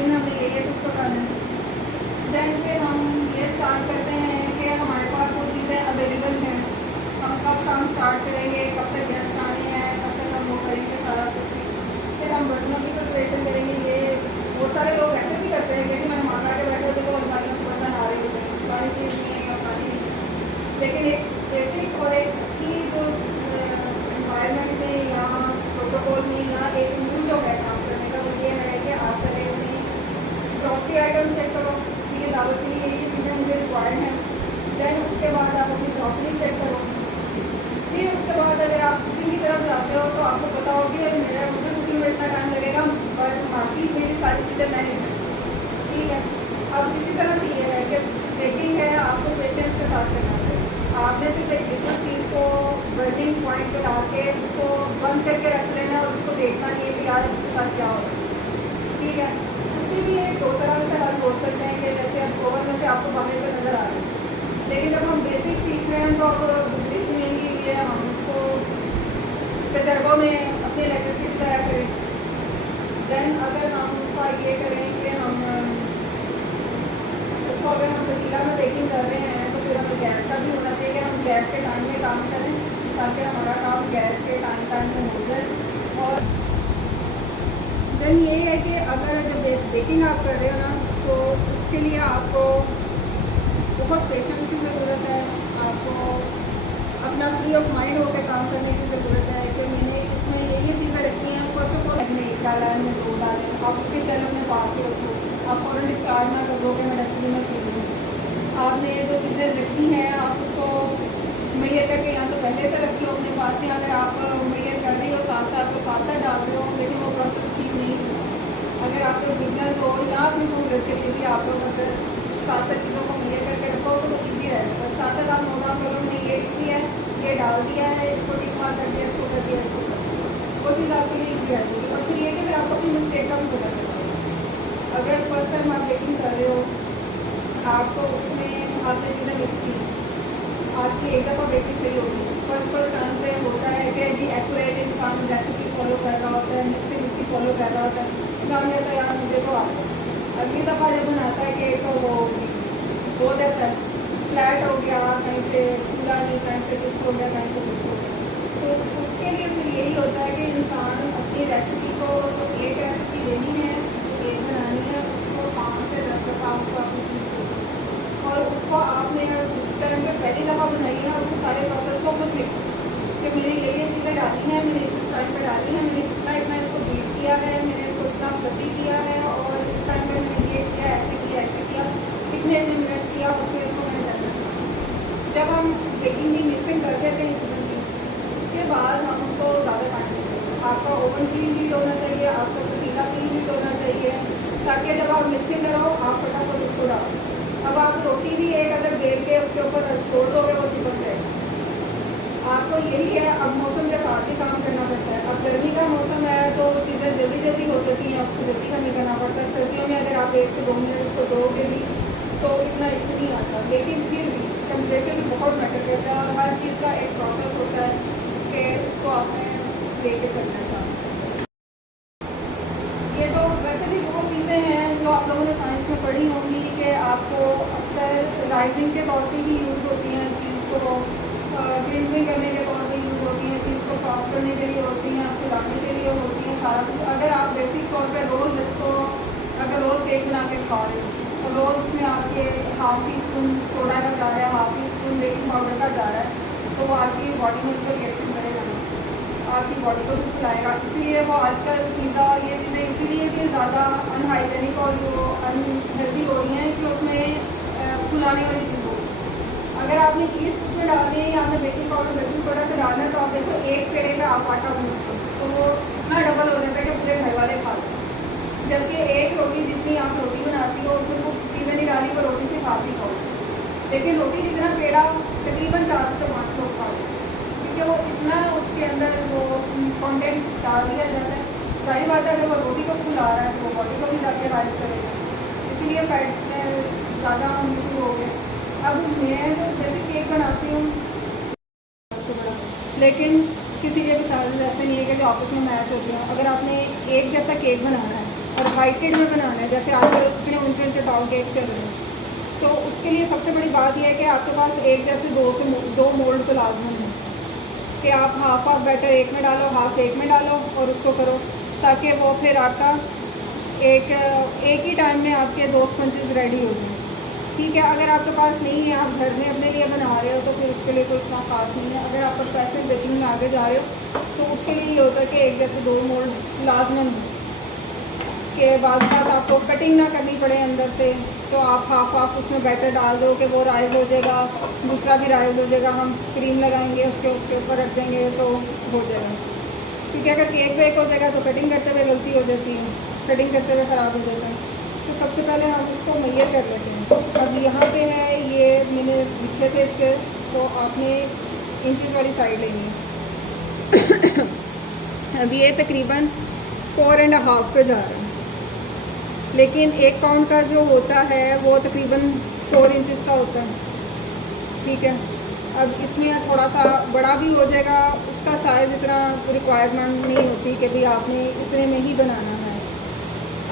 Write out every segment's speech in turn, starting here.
दिन हमने ये कुछ पकाना है। देन फिर हम ये स्टार्ट करते हैं कि हमारे पास वो चीज़ें अवेलेबल हैं, हम कब काम स्टार्ट करेंगे, कब तक गेस्ट आने हैं, कब तक हम वो करेंगे सारा कुछ। फिर हम बर्तनों की प्रिपरेशन करेंगे। ये बहुत सारे लोग ऐसे भी करते हैं कि जी मेहमान आके बैठे होते तो अलमारी से बर्तन आ रही होते हैं, पानी चीज़ नहीं है या पानी नहीं। लेकिन एक बेसिक और एक अच्छी जो इन्वायरमेंट में या प्रोटोकॉल में या एक रूल जो है काम करने का, वो ये है कि आप पहले अपनी ग्रॉसरी आइटम चेक करो, ये दावत के लिए ये चीज़ें मुझे रिक्वायर्ड हैं। देन उसके बाद आप अपनी क्रॉकरी चेक करो। फिर उसके बाद अगर आप कुकिंग की तरफ जाते हो तो आपको पता हो कि मेरा मुझे कुकिंग में इतना टाइम लगेगा, पर बाकी मेरी सारी चीज़ें मैनेज हैं, ठीक है। अब इसी तरह से ये है कि बेकिंग है, आपको पेशेंस के साथ करना चाहिए। आपने सिर्फ एक बिजनेस चीज़ को बर्निंग पॉइंट पर ला के उसको बंद करके रख लेना और उसको देखना नहीं है कि यार इसके साथ क्या होगा, ठीक है। उसमें भी एक दो तरह से हल बोल सकते हैं कि जैसे अब ओवन में से आपको बाहर से नज़र आ रहा है, लेकिन जब हम बेसिक सीख रहे हैं तो अब दूसरी सुनेंगी ये हम उसको तजर्बों में अपनी इलेक्ट्रिसिटी तैयार करें। देन अगर हम उसका ये करें कि हम उसको अगर हम पतीला में बेकिंग कर रहे हैं तो फिर हमें गैस का भी होना चाहिए, हम गैस के टाइम में काम करें ताकि हमारा काम गैस के टाइम में हो जाए। और देन ये है कि अगर जब बेकिंग आप कर रहे हो ना तो उसके लिए आपको बहुत पेशेंस की ज़रूरत है, आपको अपना फ्री ऑफ माइंड होकर काम करने की ज़रूरत है कि मैंने इसमें ये चीज़ें रखी हैं। फर्स्ट ऑफ ऑल नहीं डाला है, मैं दो डालें, आप उसके शेल्फ अपने पास ही रखो, आप फ़ौरन डिस्कार्ड ना कर दो कि मैं डस्टबिन में फेंक दूँ। आपने जो चीज़ें रखी हैं आप उसको मुहैया करके या तो पहले से रख लो अपने पास, या अगर आप मुहैया कर रही हो साथ साथ तो साथ साथ डाल रहे हो, लेकिन वो प्रोसेस ठीक नहीं है। अगर आपके बिजनेस हो या अपनी सहूलत के लिए भी आप लोग अगर साथ साथ चीज़ों को मुहैया करके रखो तो ईजी रहेगा। साथ साथ आप नोट डाउन करो, मैंने ये लिखी है, ये डाल दिया है, इसको टिक मार कर दिया, इसको कर दिया, इसको कर दिया, वो चीज़ आपके लिए ईजी आ जाएगी। और फिर ये कि फिर आपको अपनी मिस्टेक का भी पता चलेगा। अगर फर्स्ट टाइम आप बेकिंग कर रहे हो आपको उसमें आपने चीज़ें मिक्स की, आपकी एक दफ़ा बेकिंग सही होगी, फर्स्ट टाइम पे होता है कि जी एक्यूरेट इंसान रेसिपी फॉलो कर रहा होता है, मिक्सिंग उसकी फॉलो कर रहा होता है, काम जाता है यार मुझे तो आता है। अगली दफ़ा जब बनाता है कि तो वो हो जाता है फ्लैट हो गया, कहीं से पूरा नहीं, कहीं से कुछ हो गया, कहीं से कुछ हो गया। तो उसके लिए फिर यही होता है कि इंसान अपनी रेसिपी को तो एक रेसिपी लेनी है, एक बनानी है, उसको 5 से 10 दफ़ा उसको अपनी और उसको आपने जिस टाइम पे पहली दफ़ा बनाई है उसको सारे प्रोसेस को खुद लिखो कि मैंने ये चीज़ें डाली हैं, मैंने इस टाइम पर डाली है, मैंने इतना इतना इसको बीट किया है, मैंने इसको इतना फ्लफी किया है और इस टाइम पर मैंने ये किया, ऐसे किया, कितने मिनट्स किया, और फिर इसको मैंने डाला। जब हम बेकिंग की मिक्सिंग कर देते हैं चीज़ों की, उसके बाद हम उसको ज़्यादा टाइम देते हैं। आपका ओवन क्लीन हीट होना चाहिए, आपका पतीला क्लीन हीट होना चाहिए, ताकि जब आप मिक्सिंग करो आप फटाफट उसको डालो। अब आप रोटी भी एक अगर बेल के उसके ऊपर छोड़ दोगे वो चिपक जाएगी। आपको यही है, अब मौसम के साथ ही काम करना पड़ता है। अब गर्मी का मौसम है तो वो चीज़ें जल्दी जल्दी हो जाती हैं, उसको जल्दी का नहीं करना पड़ता है। सर्दियों में अगर आप 1 से 2 मिनट उसको दोगे भी तो इतना इशू नहीं आता, लेकिन फिर भी टेम्परेचर भी बहुत मैटर करता है और हर चीज़ का एक प्रोसेस होता है कि उसको आपने लेके चलना है। ये तो वैसे भी वो चीज़ें हैं जो आप लोगों ने साइंस में पढ़ी होंगी कि आपको अक्सर राइजिंग के तौर पे ही यूज़ होती हैं, चीज़ को क्लींजिंग करने के तौर पे यूज़ होती हैं, चीज़ को सॉफ्ट करने के लिए होती हैं, आपको लाने के लिए होती हैं, सारा कुछ। अगर आप बेसिक तौर पे रोज़ इसको अगर रोज़ केक बना के खा रहे हो तो रोज़ उसमें आपके ½ टीस्पून सोडा का जा रहा है, ½ टीस्पून बेकिंग पाउडर का जा रहा है, तो वो आपकी बॉडी में उसको रिएक्शन करेगा, आपकी बॉडी को भी खिलाएगा। इसीलिए वो आजकल पिज़्ज़ा ये चीज़ें इसीलिए भी ज़्यादा अनहाइजेनिक और जो अनहेल्दी हो रही हैं कि उसमें फुलाने वाली चीज़ हो। अगर आपने ईस्ट उसमें डालनी है या आपने बेकिंग पाउडर बेकिंग सोडा से डालना है तो आप देखो एक पेड़े का आप आटा बनाते हो तो वो इतना डबल हो जाता है कि पूरे घर वाले खाते हैं। जबकि एक रोटी जितनी आप रोटी बनाती हो उसमें कुछ चीज़ें नहीं डाली पर रोटी से खाती खाओ, लेकिन रोटी जितना पेड़ा तकरीबन 4 से 5 लोग खाते हैं क्योंकि वो इतना उसके अंदर वो कंटेंट डाल दिया जाता है। सारी बात है, अगर वो रोटी को फुला रहा है तो वो बॉडी को भी जाके राइज करेगा, इसीलिए फैट ज़्यादा शुरू हो गया। अब मैं जो जैसे केक बनाती हूँ लेकिन किसी के भी साथ ऐसे नहीं है कि जो आपस में मैच होती हैं। अगर आपने एक जैसा केक बनाना है और हाइटेड में बनाना है, जैसे आजकल इतने ऊंचे ऊंचे पाव केक्स चल रहे हैं, तो उसके लिए सबसे बड़ी बात यह है कि आपके पास एक जैसे दो मोल्ड तो लाजमी है कि आप हाफ बैटर एक में डालो, हाफ एक में डालो और उसको करो, ताकि वो फिर आटा एक ही टाइम में आपके 2 स्पंजेस रेडी हो जाए। ठीक है, अगर आपके पास नहीं है, आप घर में अपने लिए बना रहे हो, तो फिर उसके लिए कोई इतना खास नहीं है। अगर आप प्रोफेशनल बेकिंग में आगे जा रहे हो तो उसके लिए ये होता है कि एक जैसे 2 मोल्ड लाजमन के बाद आपको कटिंग ना करनी पड़े अंदर से, तो आप हाफ उसमें बैटर डाल दो कि वो राइज हो जाएगा, दूसरा भी राइज हो जाएगा, हम क्रीम लगाएंगे उसके ऊपर रख देंगे तो हो जाएगा। क्योंकि अगर केक बेक हो जाएगा तो कटिंग करते हुए गलती हो जाती है, कटिंग करते हुए ख़राब हो जाता है। तो सबसे पहले हम इसको मेजर कर लेते हैं। अब यहाँ पे है, ये मैंने लिखे थे इसके, तो आपने इंचेस वाली साइड लेनी है। अब ये तकरीबन 4.5 पे जा रहा है, लेकिन 1 पाउंड का जो होता है वो तकरीबन 4 इंचेस का होता है। ठीक है, अब इसमें थोड़ा सा बड़ा भी हो जाएगा, उसका साइज़ इतना रिक्वायरमेंट नहीं होती कि भाई आपने इतने में ही बनाना है,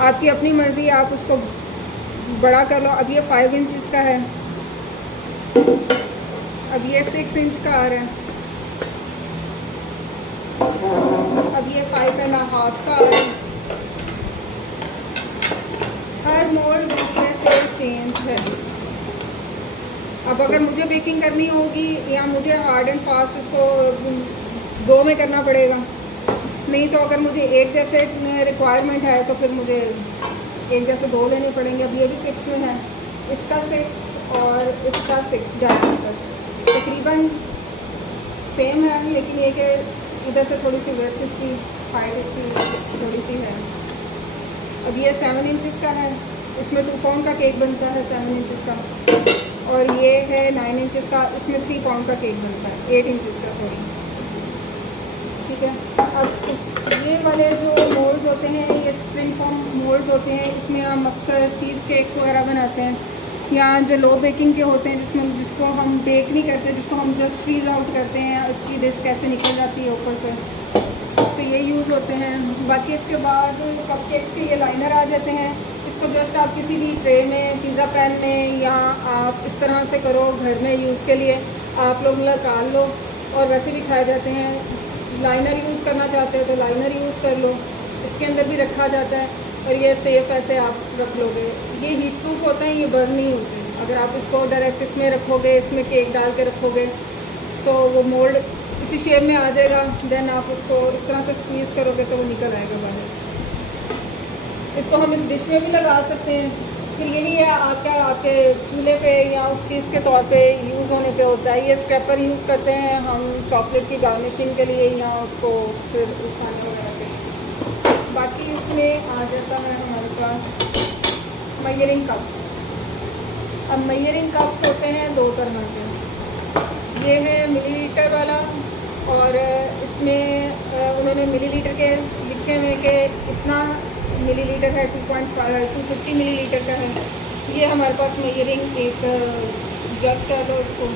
आपकी अपनी मर्ज़ी, आप उसको बड़ा कर लो। अब ये 5 इंचेस का है, अब ये 6 इंच का आ रहा है, अब ये 5.5 का आ रहा है। हर मोल्ड दूसरे से चेंज है। अब अगर मुझे बेकिंग करनी होगी या मुझे हार्ड एंड फास्ट इसको 2 में करना पड़ेगा, नहीं तो अगर मुझे एक जैसे रिक्वायरमेंट है तो फिर मुझे एक जैसे 2 लेने पड़ेंगे। अब ये भी 6 में है, इसका 6 और इसका 6 डायमीटर तकरीबन सेम है, लेकिन ये कि इधर से थोड़ी सी वेट इसकी हाइट इसकी थोड़ी सी है। अब ये 7 इंचेस का है, इसमें 2 पाउंड का केक बनता है 7 इंचेस का, और ये है 9 इंचेस का, इसमें 3 पाउंड का केक बनता है, 8 इंचेस का सॉरी। ठीक है, अब ये वाले जो मोल्ड्स होते हैं, ये स्प्रिंग फॉर्म मोल्ड्स होते हैं, इसमें हम अक्सर चीज़ केक्स वगैरह बनाते हैं, या जो लो बेकिंग के होते हैं जिसको हम बेक नहीं करते, जिसको हम जस्ट फ्रीज़ आउट करते हैं, उसकी डिस्क कैसे निकल जाती है ऊपर से, तो ये यूज़ होते हैं। बाकी इसके बाद कप केक्स के ये लाइनर आ जाते हैं, इसको जस्ट आप किसी भी ट्रे में, पिज़्ज़ा पैन में, या आप इस तरह से करो घर में यूज़ के लिए, आप लोग निकाल लो, और वैसे भी खाए जाते हैं। लाइनर यूज़ करना चाहते हो तो लाइनर यूज़ कर लो, इसके अंदर भी रखा जाता है, और ये सेफ़ ऐसे आप रख लोगे। ये हीट प्रूफ होते हैं, ये बर्न नहीं होते। अगर आप इसको डायरेक्ट इसमें रखोगे, इसमें केक डाल के रखोगे, तो वो मोल्ड इसी शेप में आ जाएगा, देन आप उसको इस तरह से स्क्वीज़ करोगे तो वो निकल आएगा बाहर। इसको हम इस डिश में भी लगा सकते हैं। फिर यही है आपके चूल्हे पे या उस चीज़ के तौर पे यूज़ होने पे होता है। ये स्क्रैपर यूज़ करते हैं हम चॉकलेट की गार्निशिंग के लिए, या उसको फिर खाने वगैरह पे। बाकी इसमें आ जाता है हमारे पास मेजरिंग कप्स। अब मेजरिंग कप्स होते हैं 2 तरह के। ये है मिलीलीटर वाला, और इसमें उन्होंने मिलीलीटर के लिखे हुए कि इतना मिलीलीटर है, 250 मिलीलीटर का है। ये हमारे पास मेजरिंग एक जग कह लो इसको,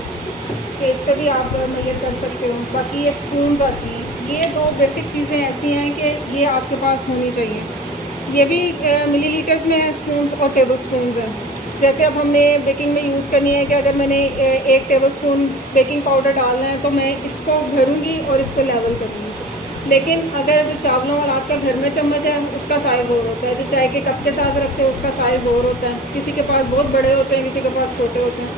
तो इससे भी आप मेजर कर सकते हो। बाकी ये स्पून्स आती हैं, ये 2 बेसिक चीज़ें ऐसी हैं कि ये आपके पास होनी चाहिए। ये भी मिलीलीटर्स में है स्पून्स, और टेबल स्पून्स हैं। जैसे अब हमने बेकिंग में यूज़ करनी है कि अगर मैंने 1 टेबल स्पून बेकिंग पाउडर डालना है तो मैं इसको भरूँगी और इसको लेवल करूँगी। लेकिन अगर जो चावलों वाला आपका घर में चम्मच है उसका साइज़ और होता है, जो चाय के कप के साथ रखते हैं उसका साइज़ और होता है, किसी के पास बहुत बड़े होते हैं, किसी के पास छोटे होते हैं।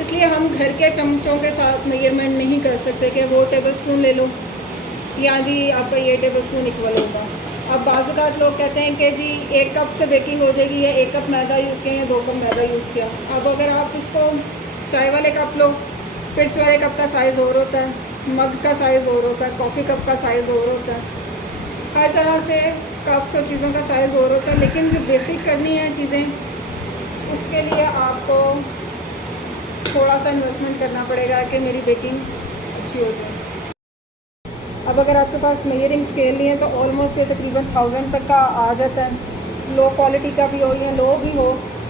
इसलिए हम घर के चमचों के साथ मेजरमेंट नहीं कर सकते कि वो टेबल स्पून ले लो या जी आपका ये टेबल स्पून इक्वल होगा। अब बाज़ लोग कहते हैं कि जी 1 कप से बेकिंग हो जाएगी, या 1 कप मैदा यूज़ किया या 2 कप मैदा यूज़ किया। अब अगर आप इसको चाय वाले कप लो, पिर्च वाले कप का साइज़ और होता है, मग का साइज़ और होता है, कॉफ़ी कप का साइज़ और होता है, हर तरह से कप्स और चीज़ों का साइज़ और होता है। लेकिन जो बेसिक करनी है चीज़ें, उसके लिए आपको थोड़ा सा इन्वेस्टमेंट करना पड़ेगा कि मेरी बेकिंग अच्छी हो जाए। अब अगर आपके पास मेजरिंग स्केल नहीं है तो ऑलमोस्ट ये तकरीबन 1000 तक का आ जाता है। लो क्वालिटी का भी हो या लो भी हो,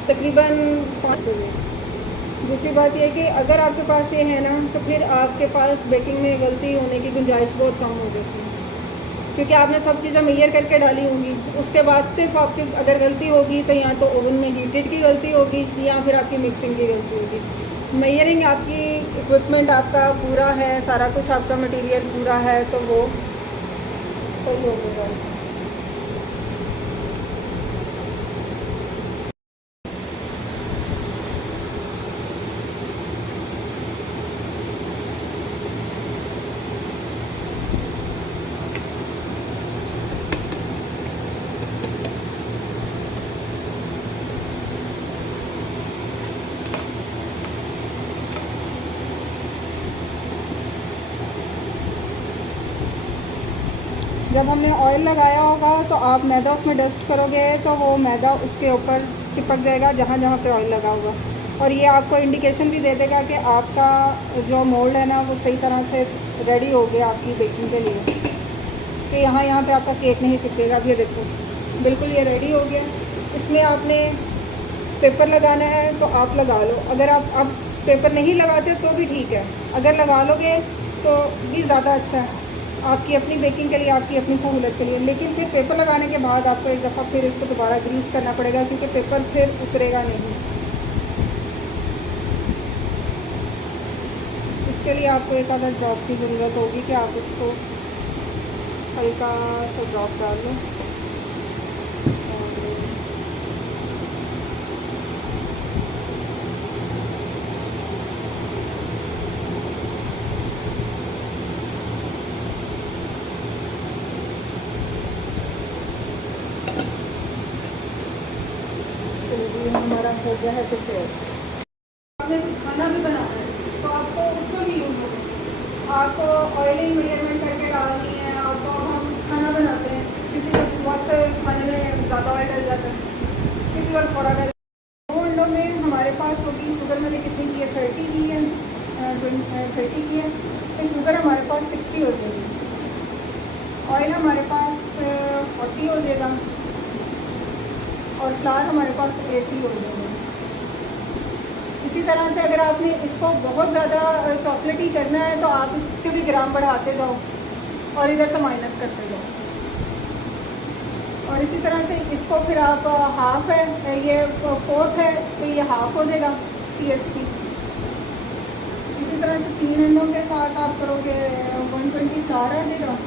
तकरीबन 5 बजे। दूसरी बात यह कि अगर आपके पास ये है ना, तो फिर आपके पास बेकिंग में गलती होने की गुंजाइश बहुत कम हो जाती है। क्योंकि आपने सब चीज़ें मेजर करके डाली होंगी। उसके बाद सिर्फ आपकी अगर गलती होगी तो या तो ओवन में हीटेड की गलती होगी या फिर आपकी मिक्सिंग की गलती होगी। मेजरिंग आपकी इक्विपमेंट आपका पूरा है, सारा कुछ आपका मटेरियल पूरा है तो वो सही होगा। जब हमने ऑयल लगाया होगा तो आप मैदा उसमें डस्ट करोगे तो वो मैदा उसके ऊपर चिपक जाएगा जहाँ जहाँ पे ऑयल लगा हुआ। और ये आपको इंडिकेशन भी दे देगा कि आपका जो मोल्ड है ना वो सही तरह से रेडी हो गया आपकी बेकिंग के लिए, कि यहाँ पे आपका केक नहीं चिपकेगा। अब ये देखो बिल्कुल ये रेडी हो गया। इसमें आपने पेपर लगाना है तो आप लगा लो, अगर आप अब पेपर नहीं लगाते तो भी ठीक है, अगर लगा लोगे तो भी ज़्यादा अच्छा है आपकी अपनी बेकिंग के लिए, आपकी अपनी सहूलत के लिए। लेकिन फिर पेपर लगाने के बाद आपको एक दफ़ा फिर इसको दोबारा ग्रीस करना पड़ेगा क्योंकि पेपर फिर उतरेगा नहीं। इसके लिए आपको एक आधा ड्रॉप की ज़रूरत होगी कि आप इसको हल्का सा ड्रॉप डाल लो। हमारा हो गया है तो फिर आपने खाना भी बनाना है तो आपको उसको भी यूज़ होगा। आपको ऑयलिंग मेजरमेंट करके डालनी है। आपको हम खाना बनाते हैं, किसी वक्त खाने में ज़्यादा ऑयल डल जाता है, किसी वक्त थोड़ा डल। दो अंडों में हमारे पास होगी शुगर, मैंने कितनी की है 30 की है, 30 की है, तो शुगर हमारे पास 60 हो जाएगी। ऑयल हमारे पास 40 हो जाएगा और फ्लावर हमारे पास 80 हो जाएगा। इसी तरह से अगर आपने इसको बहुत ज़्यादा चॉकलेटी करना है तो आप इसके भी ग्राम बढ़ाते जाओ और इधर से माइनस करते जाओ। और इसी तरह से इसको फिर आप हाफ है, ये फोर्थ है तो ये हाफ हो जाएगा CSP। इसी तरह से 3 अंडों के साथ आप करोगे 120 फ्लावर आ जाएगा,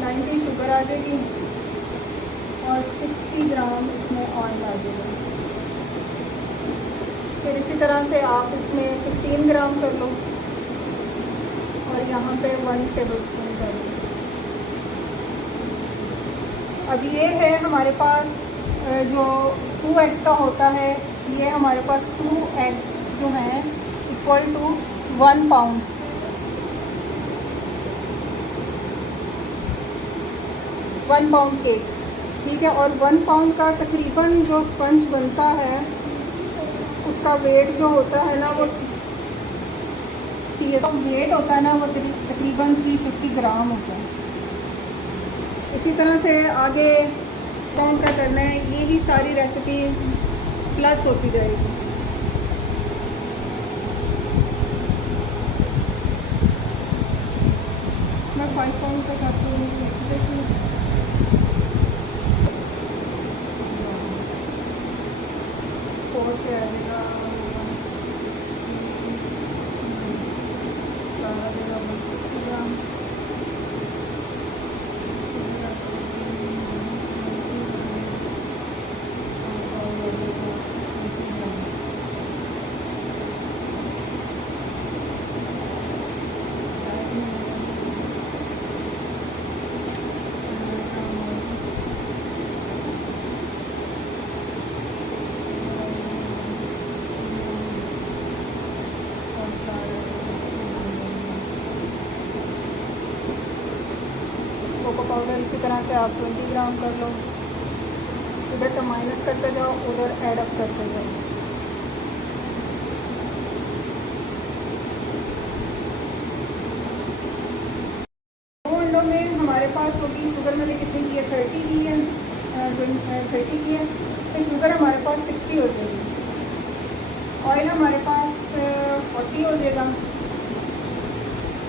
90 शुगर आ जाएगी और 60 ग्राम इसमें ऑयल आ जाएगा। फिर इसी तरह से आप इसमें 15 ग्राम कर लो और यहाँ पे 1 टेबलस्पून कर लो। अब ये है हमारे पास जो 2 एग्स का होता है, ये हमारे पास 2 एग्स जो हैं equal to 1 pound. 1 pound cake, ठीक है। और 1 पाउंड का तकरीबन जो स्पंज बनता है उसका वेट जो होता है ना वो वेट होता है ना वो तकरीबन 350 ग्राम होता है। इसी तरह से आगे पाउंड का करना है, ये ही सारी रेसिपी प्लस होती जाएगी। मैं 5 पाउंड का करती हूँ, कोको पाउडर इसी तरह से आप 20 ग्राम कर लो। इधर से माइनस करते जाओ, उधर ऐड अप करते जाओ। दो अंडों में हमारे पास होगी शुगर, मैंने कितनी की है 30 की है, 30 की है, तो शुगर हमारे पास 60 हो जाएगी। ऑयल हमारे पास 40 हो जाएगा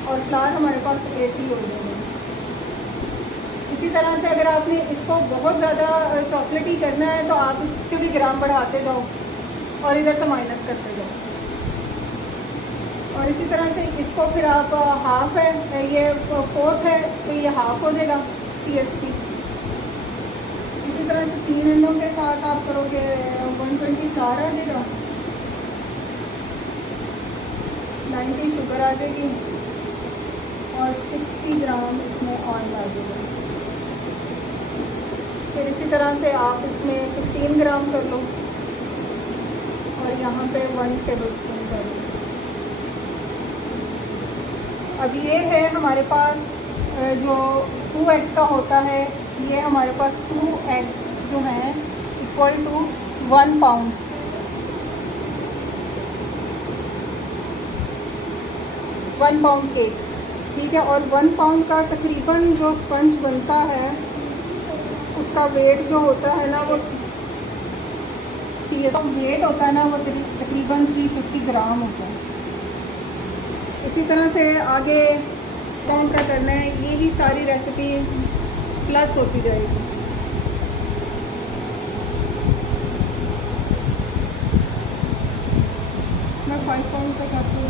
और फ्लावर हमारे पास 80 हो जाएंगे। इसी तरह से अगर आपने इसको बहुत ज़्यादा चॉकलेटी करना है तो आप इसके भी ग्राम बढ़ाते जाओ और इधर से माइनस करते जाओ। और इसी तरह से इसको फिर आप हाफ है, ये फोर्थ है तो ये हाफ हो जाएगा PSP। इसी तरह से 3 अंडों के साथ आप करोगे 120 फ्लावर आ जाएगा, 90 शुगर आ जाएगी और 60 ग्राम इसमें ऑयल आ जाएगा। फिर इसी तरह से आप इसमें 15 ग्राम कर लो और यहाँ पे 1 टेबल स्पून कर लो। अब ये है हमारे पास जो 2 एग्स का होता है, ये हमारे पास 2 एग्स जो हैं इक्वल टू 1 पाउंड। केक, ठीक है। और 1 पाउंड का तकरीबन जो स्पंज बनता है उसका वेट जो होता है ना वो वेट होता है ना वो तकरीबन 350 ग्राम होता है। इसी तरह से आगे कौन क्या करना है, ये ही सारी रेसिपी प्लस होती जाएगी। मैं 5 पाउंड तक आपको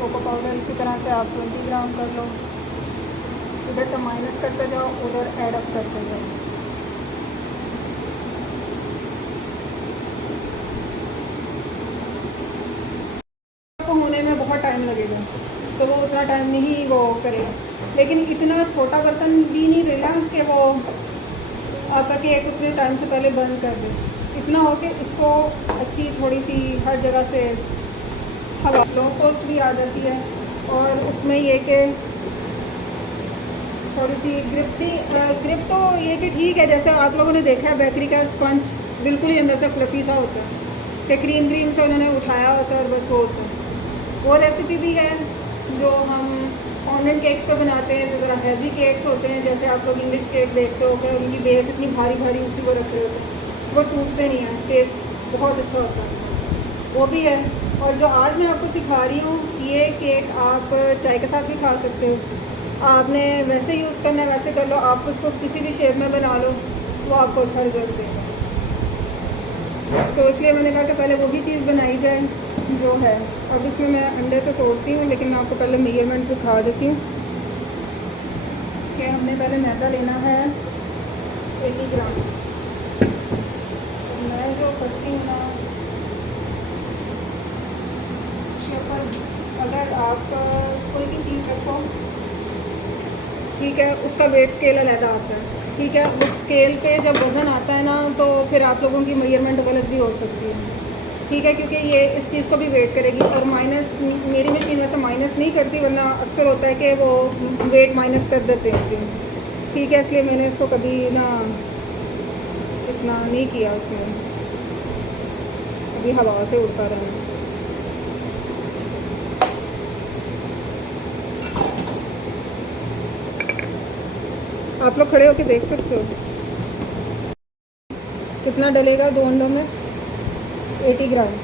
कोको पाउडर इसी तरह से आप 20 ग्राम कर लो, इधर से माइनस करते जाओ, उधर ऐड अप करते जाओ। को होने में बहुत टाइम लगेगा तो वो उतना टाइम नहीं वो करेगा, लेकिन इतना छोटा बर्तन भी नहीं लेना कि वो आपका केक उतने टाइम से पहले बंद कर दे। इतना हो कि इसको अच्छी थोड़ी सी हर जगह से हवा लो पोस्ट भी आ जाती है और उसमें ये कि थोड़ी सी ग्रिप तो ये कि ठीक है, जैसे आप लोगों ने देखा है बेकरी का स्पंज बिल्कुल ही अंदर से फ्लफी सा होता है कि क्रीम से उन्होंने उठाया होता है और बस वो होता है। वो रेसिपी भी है जो हम फॉन्डेंट केक्स पे बनाते हैं, जो ज़रा हैवी केक्स होते हैं, जैसे आप लोग इंग्लिश केक देखते हो कि उनकी बेस इतनी भारी भारी उसी को रख रहे होते हैं, वो टूटते नहीं हैं, टेस्ट बहुत अच्छा होता है, वो भी है। और जो आज मैं आपको सिखा रही हूँ ये केक आप चाय के साथ भी खा सकते हो। आपने वैसे यूज़ करना है वैसे कर लो, आप उसको किसी भी शेप में बना लो, वो आपको अच्छा रिजल्ट देगा। तो इसलिए मैंने कहा कि पहले वही चीज़ बनाई जाए जो है। अब इसमें मैं अंडे तो तोड़ती हूँ, लेकिन मैं आपको पहले मेजरमेंट दिखा देती हूँ कि हमने पहले मैदा लेना है 80 ग्राम। मैं जो करती हूँ ना, अगर आप कोई भी चीज़ रखो, ठीक है, उसका वेट स्केल अलग आता है, ठीक है। उस स्केल पे जब वज़न आता है ना तो फिर आप लोगों की मेजरमेंट गलत भी हो सकती है, ठीक है, क्योंकि ये इस चीज़ को भी वेट करेगी। और माइनस मेरी मशीन वैसे माइनस नहीं करती, वरना अक्सर होता है कि वो वेट माइनस कर देते हैं, ठीक है। इसलिए मैंने इसको कभी ना इतना नहीं किया, उसमें अभी हवा से उड़ता रहना। आप लोग खड़े होके देख सकते हो कितना डलेगा 2 अंडों में। 80 ग्राम,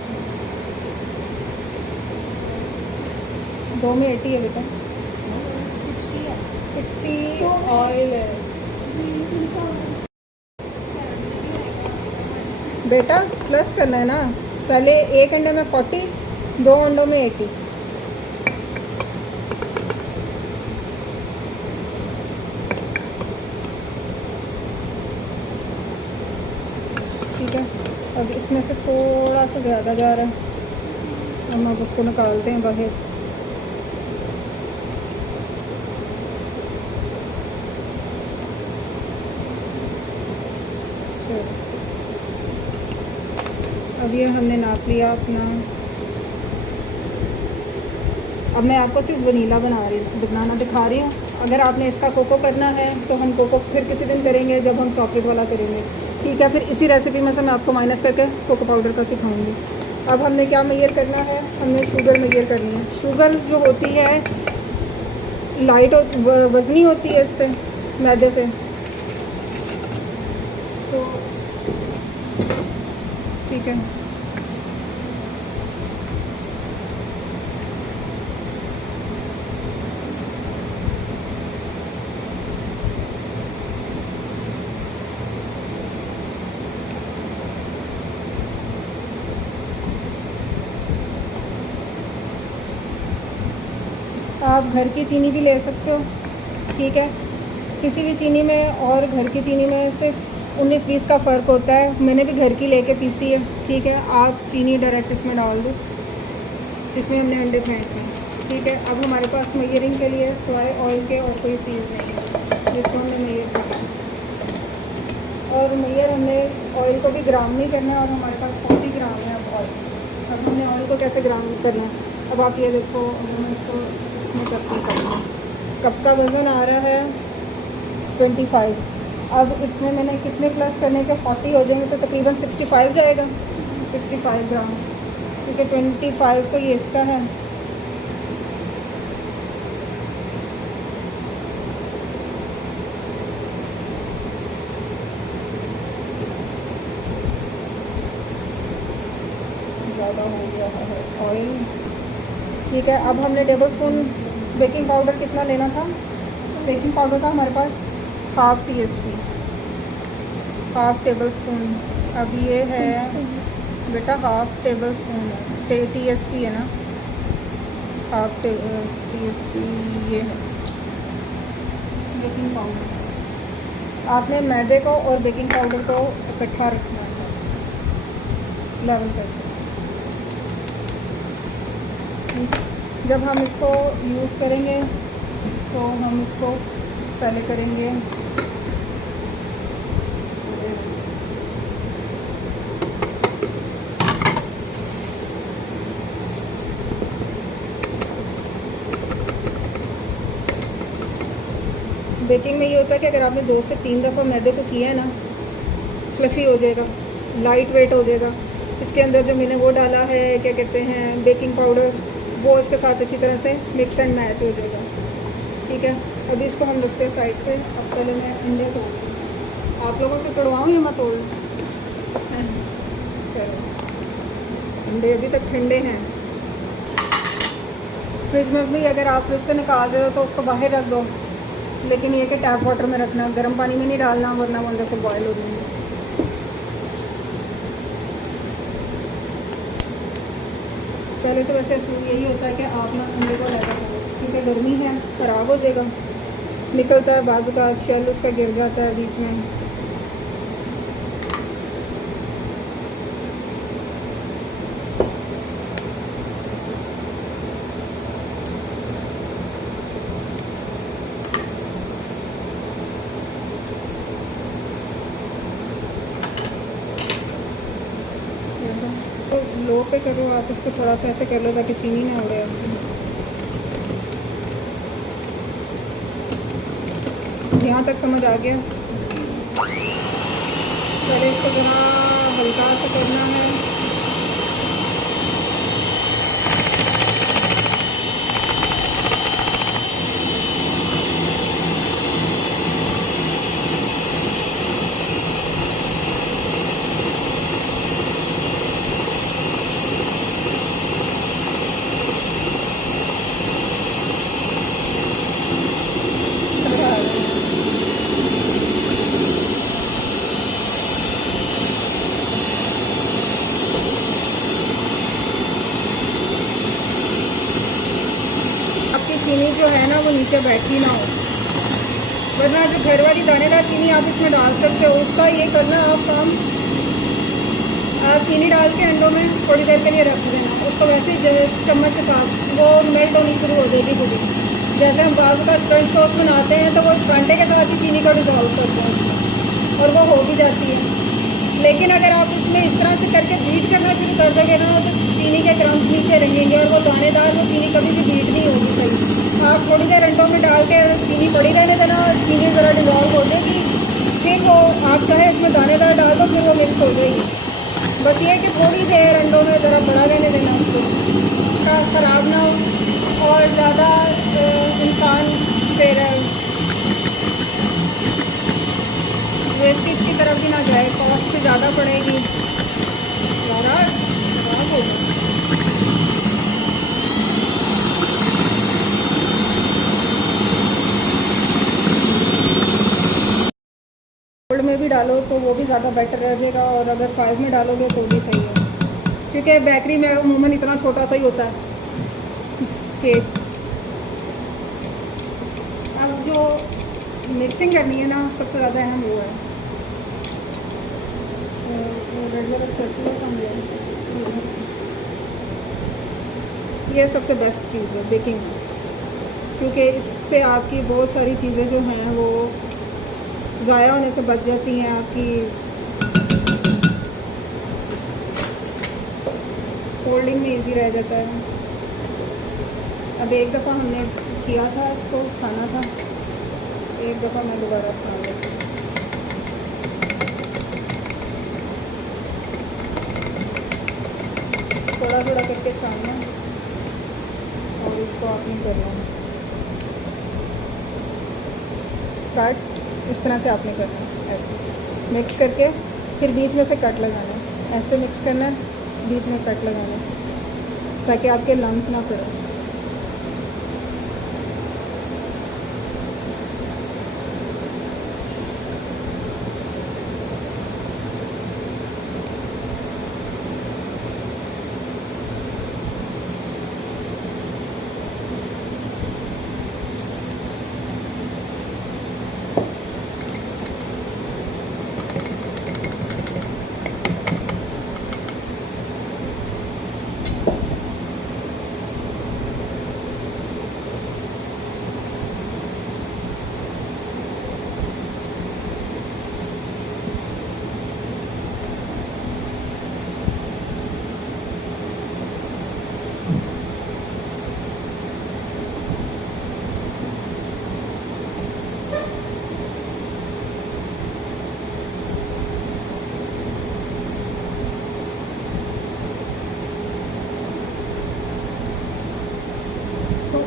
2 में 80 है बेटा, 60 ऑयल है बेटा, प्लस करना है ना। पहले 1 अंडे में 40, 2 अंडों में 80। ठीक है, अब इसमें से थोड़ा सा ज़्यादा जा रहा है, हम अब उसको निकालते हैं बाहर। चलो अब ये हमने नाप लिया अपना। अब मैं आपको सिर्फ वनीला बनाना दिखा रही हूँ। अगर आपने इसका कोको करना है तो हम कोको फिर किसी दिन करेंगे जब हम चॉकलेट वाला करेंगे, ठीक है। फिर इसी रेसिपी में से मैं आपको माइनस करके कोको पाउडर का सिखाऊंगी। अब हमने क्या मेजर करना है, हमने शुगर मेजर करनी है। शुगर जो होती है लाइट वज़नी होती है इससे, मैदे से, तो ठीक है। आप घर की चीनी भी ले सकते हो, ठीक है। किसी भी चीनी में और घर की चीनी में सिर्फ 19-20 का फ़र्क होता है। मैंने भी घर की लेके पीसी है, ठीक है। आप चीनी डायरेक्ट इसमें डाल दो जिसमें हमने अंडे फेंटे हैं, ठीक है। अब हमारे पास मेजरिंग के लिए सिवाय ऑयल के और कोई चीज़ नहीं है जिसको हमने मेजर करना है। और मेजर हमने ऑयल को भी ग्राम नहीं करना है, और हमारे पास 40 ग्राम है अब ऑयल। अब हमने ऑयल को कैसे ग्राम करना है, अब आप ये देखो, हमने इसको इसमें करते करना। कप का वज़न आ रहा है 25। अब इसमें मैंने कितने प्लस करने के 40 हो जाएंगे तो तकरीबन 65 जाएगा, 65 ग्राम, क्योंकि 25 तो ये इसका है। ज़्यादा हो गया है ऑयल, ठीक है। अब हमने टेबल स्पून बेकिंग पाउडर कितना लेना था, बेकिंग पाउडर का हमारे पास हाफ़ टेबल स्पून। अब ये है बेटा हाफ़ टेबल स्पून है, TSP है ना, हाफ़ TSP ये है बेकिंग पाउडर। आपने मैदे को और बेकिंग पाउडर को इकट्ठा रखना है, लेवल करके। जब हम इसको यूज़ करेंगे तो हम इसको पहले करेंगे बेकिंग में ये होता है कि अगर आपने 2 से 3 दफ़ा मैदे को किया है ना, फ्लफ़ी हो जाएगा, लाइट वेट हो जाएगा। इसके अंदर जो मैंने वो डाला है, क्या कहते हैं, बेकिंग पाउडर, वो इसके साथ अच्छी तरह से मिक्स एंड मैच हो जाएगा, ठीक है। अभी इसको हम रखते हैं साइड पे। अब पहले मैं अंडे तोड़, आप लोगों से तोड़वाऊँ या मैं तोड़? अंडे अभी तक ठंडे हैं। फ्रिज में भी अगर आप फ्रिज से निकाल रहे हो तो उसको बाहर रख दो, लेकिन ये कि टैप वाटर में रखना, गर्म पानी में नहीं डालना, वरना वो अंदर से बॉयल हो जाएंगे। पहले तो वैसे यही होता है कि आप ना अंडे को लगा करो, क्योंकि गर्मी है, ख़राब हो जाएगा, निकलता है बाजू का शेल, उसका गिर जाता है बीच में। तो लो पे करो आप, इसको थोड़ा सा ऐसे कर लो ताकि चीनी ना उड़े आपकी। यहाँ तक समझ आ गया? पहले इसको जरा हल्का सा करना है। चीनी जो है ना वो नीचे बैठी ना हो, वरना जो घर वाली दानेदार चीनी आप इसमें डाल सकते हो, उसका ये करना आप काम, आप चीनी डाल के अंडों में थोड़ी देर के लिए रख देना, उसको वैसे चम्मच के साथ वो मेल्ट होनी शुरू हो जाएगी पूरी। जैसे हम बाग का क्रंच सॉस बनाते हैं तो वो कांटे के साथ ही चीनी को डिजॉल्व करते हैं और वो हो भी जाती है। लेकिन अगर आप उसमें इस तरह से करके बीट करना शुरू कर दोगे ना तो चीनी के क्रम्स नीचे रहेंगे और वो दानेदार वो चीनी कभी भी बीट नहीं होगी सही। आप थोड़ी देर अंडों में डाल के चीनी पड़ी रहने देना, चीनी ज़रा डिज़ोल्व हो जाएगी, फिर वो आप चाहे इसमें दानेदार डाल दो, फिर वो मिक्स हो जाएगी। बस ये कि थोड़ी देर अंडों में ज़रा बड़ा रहने देना उसको, ख़राब ना हो और ज़्यादा इंसान फिर वेस्टेज की तरफ भी ना जाए, कॉस्ट भी ज़्यादा पड़ेगी। ज़्यादा ख़राब होगा। गोल्ड में भी डालो तो वो भी ज़्यादा बेटर रह जाएगा, और अगर 5 में डालोगे तो भी सही है, क्योंकि बेकरी में अमूमन इतना छोटा सा ही होता है केक। अब जो मिक्सिंग करनी है ना, सबसे ज़्यादा अहम वो है। ये सबसे बेस्ट चीज़ है बेकिंग, क्योंकि इससे आपकी बहुत सारी चीज़ें जो हैं वो ज़ाया होने से बच जाती हैं। आपकी फोल्डिंग में इजी रह जाता है। अब एक दफ़ा हमने किया था, इसको छाना था, एक दफ़ा मैं दोबारा छान लेती हूँ। थोड़ा थोड़ा करके छानना और इसको आपने करना है कट, इस तरह से आपने करना है, ऐसे मिक्स करके फिर बीच में से कट लगाना है, ऐसे मिक्स करना है, बीच में कट लगाना है ताकि आपके लम्स ना पड़े।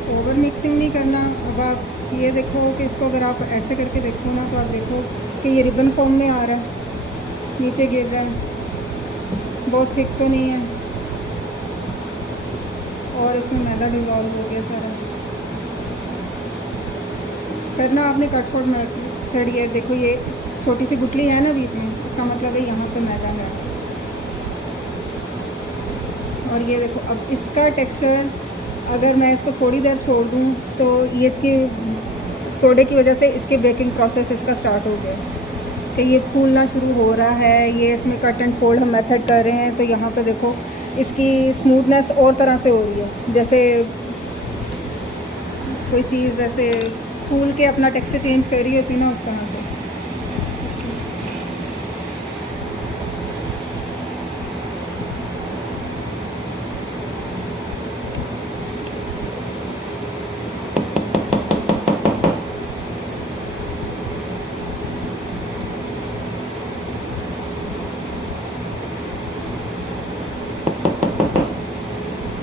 ओवर मिक्सिंग नहीं करना। अब आप ये देखो कि इसको अगर आप ऐसे करके देखो ना, तो आप देखो कि ये रिबन फॉर्म में आ रहा है, नीचे गिर रहा है, बहुत थिक तो नहीं है, और इसमें मैदा डिज़ोल्व हो गया सारा। करना आपने कटफोर्ड मेथड। ये देखो, ये छोटी सी गुठली है ना बीच में, इसका मतलब है यहाँ पे मैदा है। और ये देखो, अब इसका टेक्सचर अगर मैं इसको थोड़ी देर छोड़ दूँ तो ये इसकी सोडे की वजह से इसके बेकिंग प्रोसेस इसका स्टार्ट हो गया कि ये फूलना शुरू हो रहा है। ये इसमें कट एंड फोल्ड हम मेथड कर रहे हैं, तो यहाँ पे देखो इसकी स्मूथनेस और तरह से हो रही है, जैसे कोई चीज़ ऐसे फूल के अपना टेक्सचर चेंज कर रही होती ना, उस तरह से।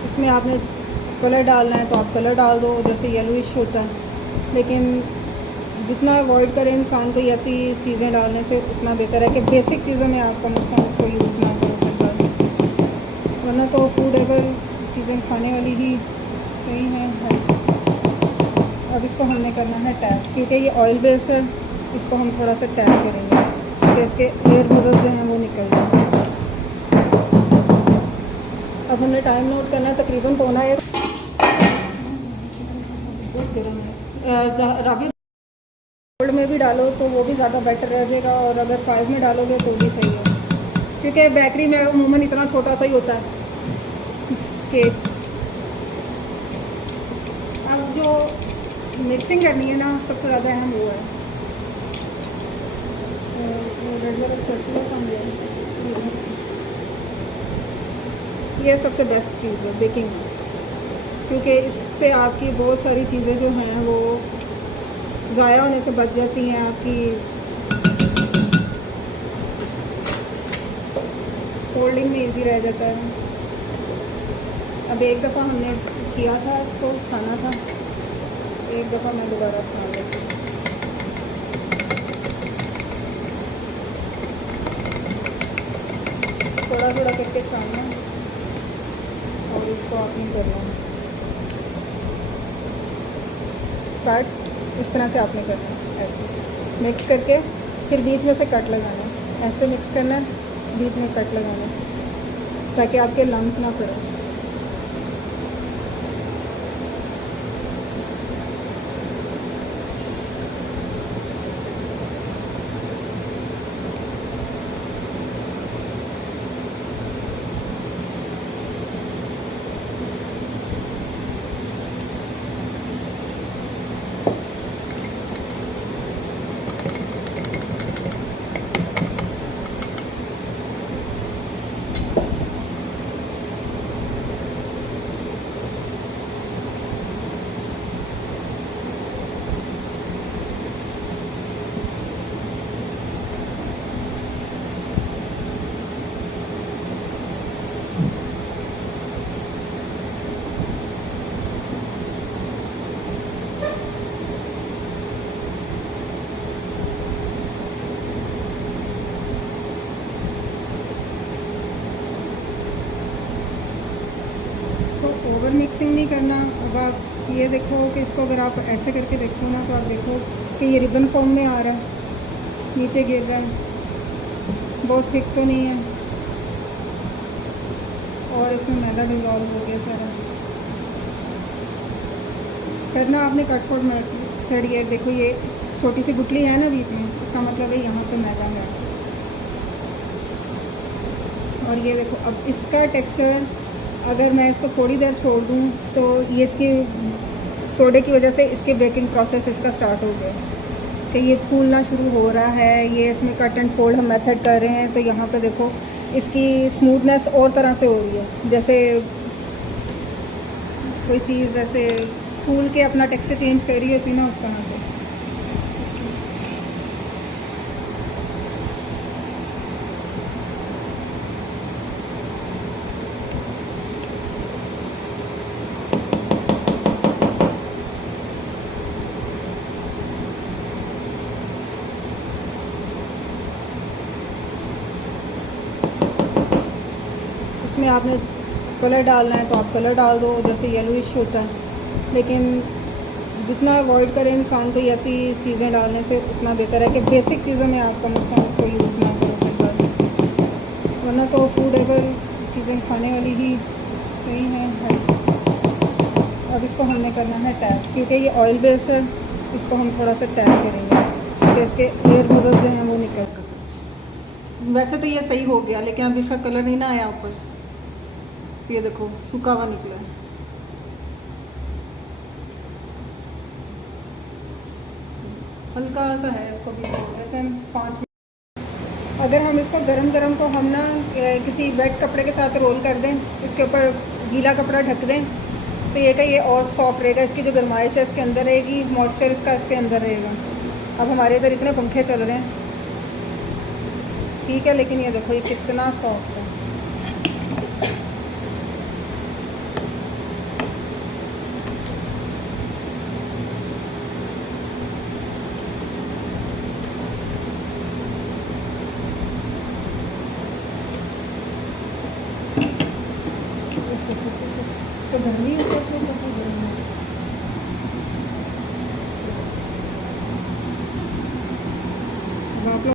इसमें आपने कलर डालना है तो आप कलर डाल दो, जैसे येलोइश होता है, लेकिन जितना अवॉइड करें इंसान को ऐसी चीज़ें डालने से उतना बेहतर है कि बेसिक चीज़ों में आप कम से कम उसको यूज़ ना करो फिर, वरना तो फूड एवर चीज़ें खाने वाली ही सही है। अब इसको हमने करना है टैप, क्योंकि ये ऑयल बेस है, इसको हम थोड़ा सा टैप करेंगे कि इसके एयर बबल्स जो हैं वो निकल जाए। अब हमने टाइम नोट करना है, तकरीबन पौना एक। राबी गोल्ड में भी डालो तो वो भी ज़्यादा बेटर रह जाएगा, और अगर 5 में डालोगे तो भी सही है, क्योंकि बेकरी में अमूमन इतना छोटा सा ही होता है केक। अब जो मिक्सिंग करनी है ना, सबसे ज़्यादा अहम वो है। ये सबसे बेस्ट चीज़ है बेकिंग, क्योंकि इससे आपकी बहुत सारी चीज़ें जो हैं वो ज़ाया होने से बच जाती हैं। आपकी होल्डिंग में इजी रह जाता है। अब एक दफ़ा हमने किया था, इसको छाना था, एक दफ़ा मैं दोबारा छान लेती हूँ। थोड़ा थोड़ा करके छानना और इसको आपने करना कट, इस तरह से आपने करना है, ऐसे मिक्स करके फिर बीच में से कट लगाना, ऐसे मिक्स करना, बीच में कट लगाना ताकि आपके लम्स ना पड़े। ओवर मिक्सिंग नहीं करना। अब आप ये देखो कि इसको अगर आप ऐसे करके देखो ना तो आप देखो कि ये रिबन फॉर्म में आ रहा है, नीचे गिर रहा है, बहुत थिक तो नहीं है और इसमें मैदा डिज़ोल्व हो गया सारा। करना आपने कट फोल्ड मेथड, ये देखो ये छोटी सी गुटली है ना बीच में, इसका मतलब है यहाँ पे मैदा है। और ये देखो अब इसका टेक्सचर, अगर मैं इसको थोड़ी देर छोड़ दूँ तो ये इसकी सोडे की वजह से इसके बेकिंग प्रोसेस इसका स्टार्ट हो गया कि ये फूलना शुरू हो रहा है। ये इसमें कट एंड फोल्ड हम मेथड कर रहे हैं तो यहाँ पे देखो इसकी स्मूथनेस और तरह से हो रही है, जैसे कोई चीज़ जैसे फूल के अपना टेक्सचर चेंज कर रही होती ना, उस तरह से। इसमें आपने कलर डालना है तो आप कलर डाल दो, जैसे येलोइश होता है, लेकिन जितना अवॉइड करें इंसान को ऐसी चीज़ें डालने से उतना बेहतर है कि बेसिक चीज़ों में आप कम से कम उसको यूज़ ना करो, वरना तो फूड एवर चीज़ें खाने वाली ही सही है। अब इसको हमने करना है टैप, क्योंकि ये ऑयल बेस है, इसको हम थोड़ा सा टैप करेंगे कि इसके एयर बबल्स जो हैं वो निकल। वैसे तो ये सही हो गया, लेकिन अब इसका कलर नहीं ना आया ऊपर, ये देखो सूखा हुआ निकला है। हल्का सा है, इसको भी देते हैं 5 मिनट। अगर हम इसको गरम गरम को हम ना किसी वेट कपड़े के साथ रोल कर दें, इसके ऊपर गीला कपड़ा ढक दें, तो ये का ये और सॉफ्ट रहेगा, इसकी जो गर्माइश है इसके अंदर रहेगी, मॉइस्चर इसका इसके अंदर रहेगा। अब हमारे इधर इतने पंखे चल रहे हैं, ठीक है, लेकिन ये देखो ये कितना सॉफ्ट है। तो गर्मी है,